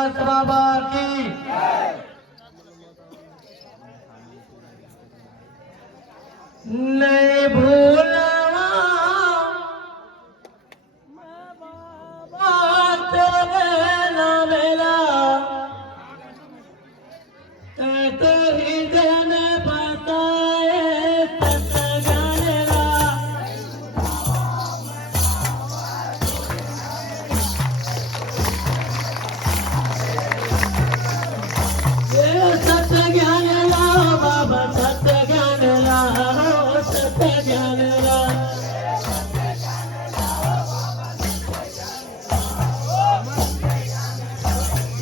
दास बाबा की नहीं भूला बात ना मिला तेरी जन बताए सत्य ज्ञान ला बाबा सत्य ज्ञान ला सत्य ज्ञान ला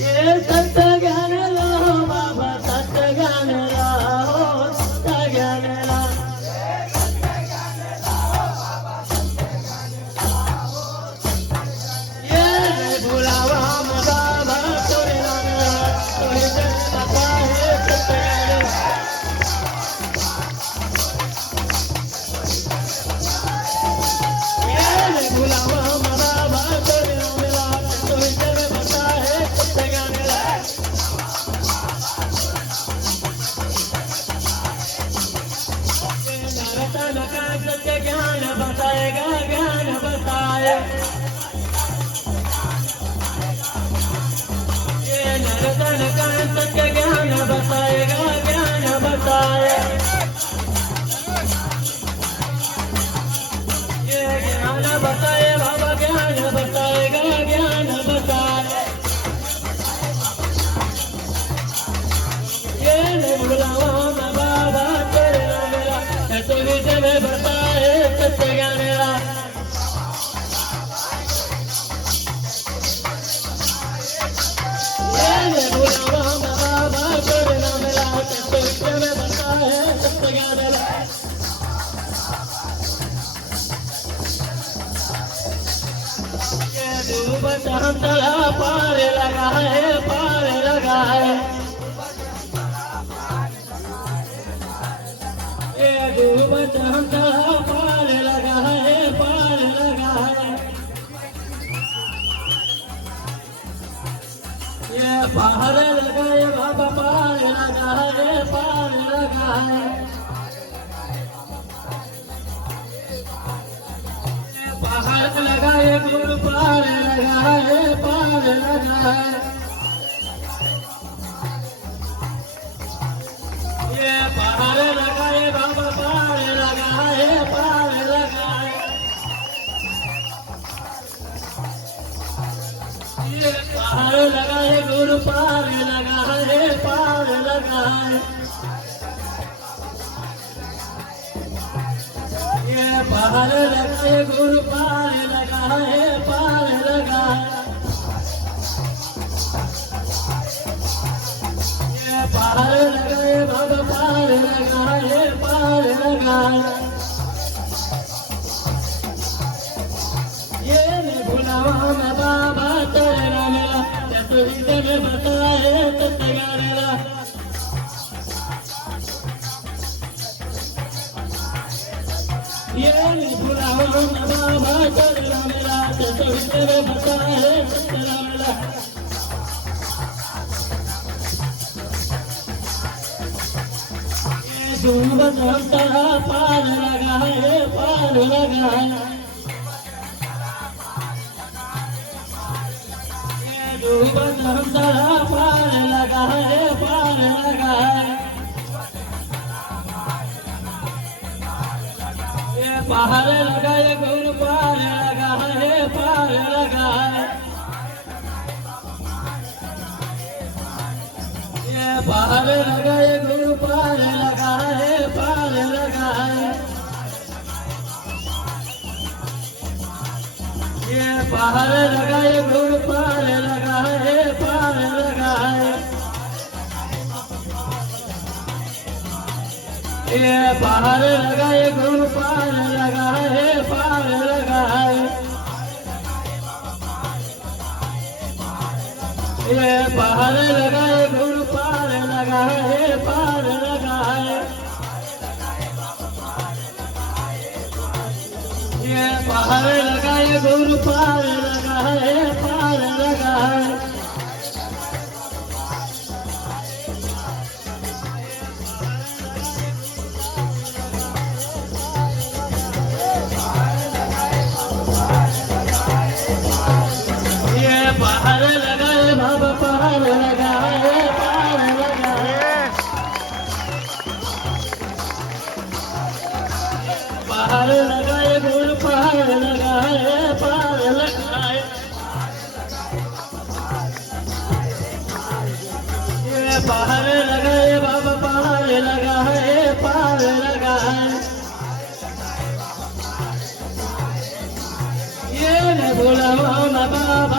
ये सत्य ज्ञान ला बाबा सत्य ज्ञान ला सत्य ज्ञान ला ये भुलावा बाबा तोरे नाम तोरे जन बाबा है सत्य ज्ञान ये भुलावा बाबा तोरे नाम तोरे जन बाबा है सत्य ज्ञान नारद का सत्य ज्ञान बताएगा ज्ञान बताए ये नारद का सत्य ज्ञान बताएगा ज्ञान बताए ये ज्ञान बताए बाबा ज्ञान बताएगा ज्ञान बताए ये बुलावा मैं बाबा तेरे नाम मेरा तो विजय में बताए सत्य ज्ञान मेरा ये बुलावा मैं बाबा तेरे नाम मेरा तो विजय में बताए सत्य ज्ञान मेरा ये डूबत हम तला पार लगा है पार लगा है ये डूबत हम तला पार लगा है पार लगा है ये पार लगा है बाबा पार लगा है पार लगा है ये पहाड़ लगा है गुरु पार लगा है पार लगा है ये पहाड़ लगा है बाबा पार लगा है पार लगा है ये पहाड़ लगा है गुरु पार लगा है पार लगा है ये पहाड़ लगा है गुरु पार लगा है पार लगा है ये पार लगा है बाबा पार लगा है पार लगा है ये मैं भुलावा मैं बाबा तेरे नाम मेरा तो हृदय में बताए सत्य ज्ञान मेरा ये मैं भुलावा मैं बाबा तेरे नाम मेरा तो हृदय में बताए सत्य ज्ञान मेरा डूबत हम तला पार लगा है पार लगा है ये डूबत हम तला पार लगा है पार लगा है ये पहाड़ लगा है गुरु पार लगा है पार लगा है ये पहाड़ लगा है गुरु पार लगा है पार लगा है ये पहाड़ लगा है गुरु पार लगा है पार लगा है ये पहाड़ लगा है गुरु पार लगा है पार लगा है ये पहाड़ लगा है गुरु पार लगा है पार लगा है ये पहाड़ लगा है गुरु पार लगा है पार लगा है बाबा पार लगाए पार लगाए पार लगाए गुरु पार लगाए पार लगाए ये पार लगाए बाबा पार लगाए पार लगाए ये न भूला बाबा